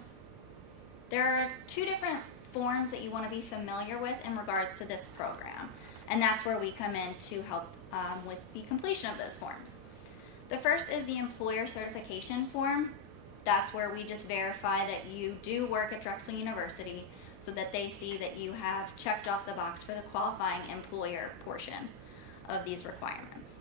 there are 2 different forms that you want to be familiar with in regards to this program, and that's where we come in to help with the completion of those forms. The first is the employer certification form. That's where we just verify that you do work at Drexel University so that they see that you have checked off the box for the qualifying employer portion of these requirements.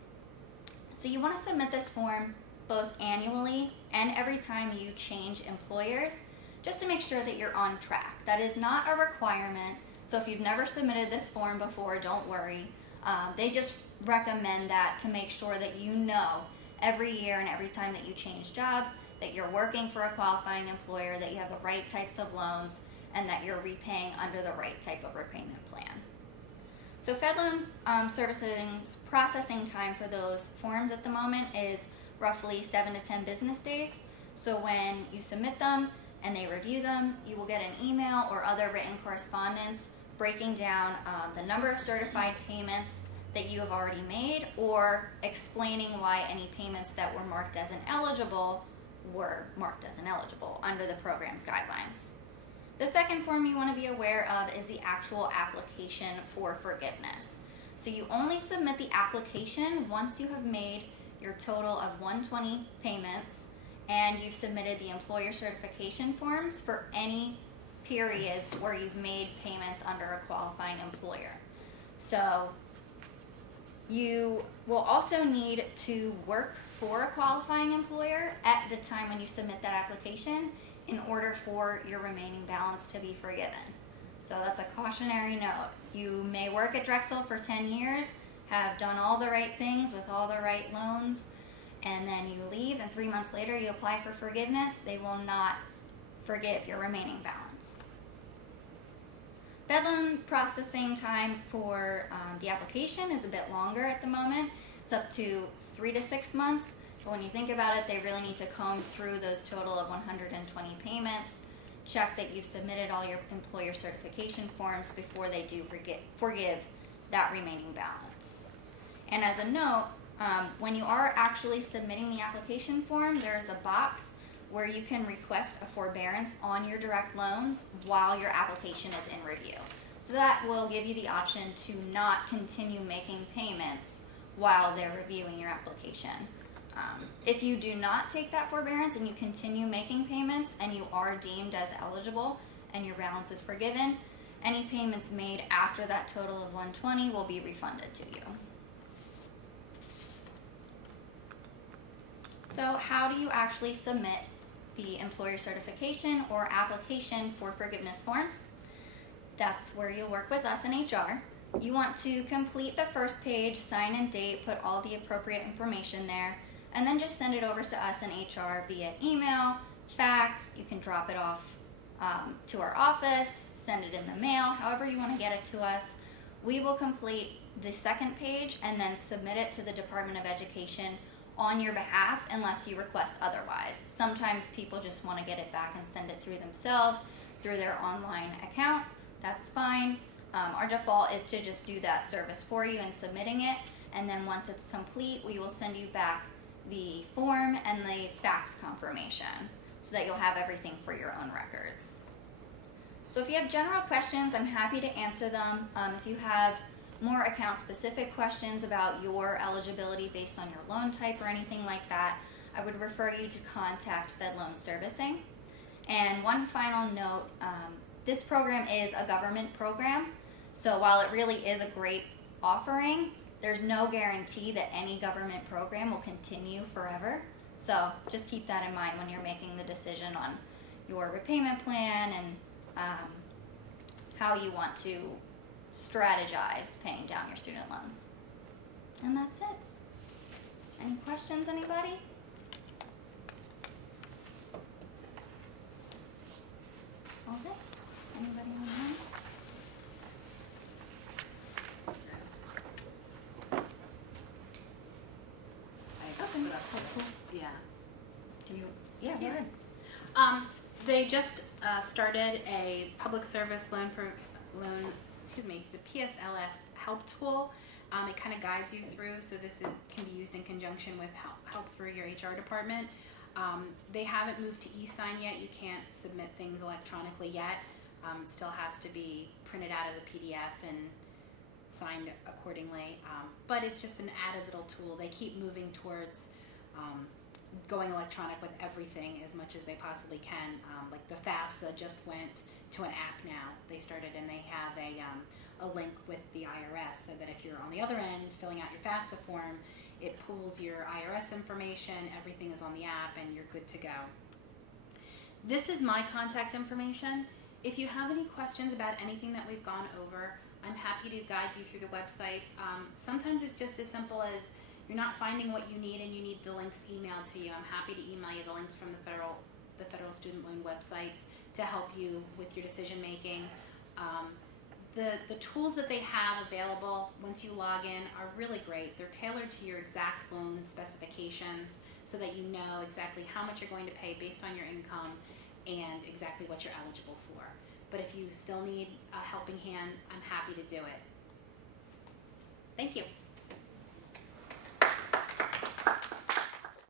So you want to submit this form both annually and every time you change employers, just to make sure that you're on track. That is not a requirement, so if you've never submitted this form before, don't worry. They just recommend that to make sure that you know every year and every time that you change jobs that you're working for a qualifying employer, that you have the right types of loans, and that you're repaying under the right type of repayment plan. So Fed Loan Servicing's processing time for those forms at the moment is roughly 7 to 10 business days. So when you submit them and they review them, you will get an email or other written correspondence breaking down the number of certified payments that you have already made, or explaining why any payments that were marked as ineligible were marked as ineligible under the program's guidelines. The second form you want to be aware of is the actual application for forgiveness. So you only submit the application once you have made your total of 120 payments and you've submitted the employer certification forms for any periods where you've made payments under a qualifying employer. So you will also need to work for a qualifying employer at the time when you submit that application in order for your remaining balance to be forgiven. So that's a cautionary note. You may work at Drexel for 10 years, have done all the right things with all the right loans, and then you leave and 3 months later you apply for forgiveness. They will not forgive your remaining balance. Fed loan processing time for the application is a bit longer at the moment. It's up to 3 to 6 months. But when you think about it, they really need to comb through those total of 120 payments, check that you've submitted all your employer certification forms before they do forgive that remaining balance. And as a note, when you are actually submitting the application form, there is a box where you can request a forbearance on your direct loans while your application is in review. So that will give you the option to not continue making payments while they're reviewing your application. If you do not take that forbearance and you continue making payments and you are deemed as eligible and your balance is forgiven, any payments made after that total of 120 will be refunded to you. So how do you actually submit the employer certification or application for forgiveness forms? That's where you'll work with us in HR. You want to complete the first page, sign and date, put all the appropriate information there, and then just send it over to us in HR via email, fax. You can drop it off to our office, send it in the mail, however you want to get it to us. We will complete the second page and then submit it to the Department of Education on your behalf unless you request otherwise. Sometimes people just want to get it back and send it through themselves through their online account. That's fine. Our default is to just do that service for you in submitting it, and then once it's complete, we will send you back the form and the fax confirmation so that you'll have everything for your own records. So if you have general questions, I'm happy to answer them. If you have more account-specific questions about your eligibility based on your loan type or anything like that, I would refer you to contact Fed Loan Servicing. And one final note, this program is a government program, so while it really is a great offering, there's no guarantee that any government program will continue forever. So just keep that in mind when you're making the decision on your repayment plan and how you want to strategize paying down your student loans. And that's it. Any questions, anybody? Okay. Anybody online? I just Okay. put up yeah. Do you? Yeah, go Yeah. ahead. They just started a public service loan, the PSLF help tool. It kind of guides you through, so can be used in conjunction with help through your HR department. They haven't moved to e-sign yet. You can't submit things electronically yet. It still has to be printed out as a PDF and signed accordingly. But it's just an added little tool. They keep moving towards going electronic with everything as much as they possibly can. Like the FAFSA just went to an app now. They started, and they have a link with the IRS so that if you're on the other end filling out your FAFSA form, it pulls your IRS information, everything is on the app, and you're good to go. This is my contact information. If you have any questions about anything that we've gone over, I'm happy to guide you through the websites. Sometimes it's just as simple as you're not finding what you need and you need the links emailed to you. I'm happy to email you the links from the federal student loan websites to help you with your decision making. The tools that they have available once you log in are really great. They're tailored to your exact loan specifications, so that you know exactly how much you're going to pay based on your income and exactly what you're eligible for. But if you still need a helping hand, I'm happy to do it. Thank you.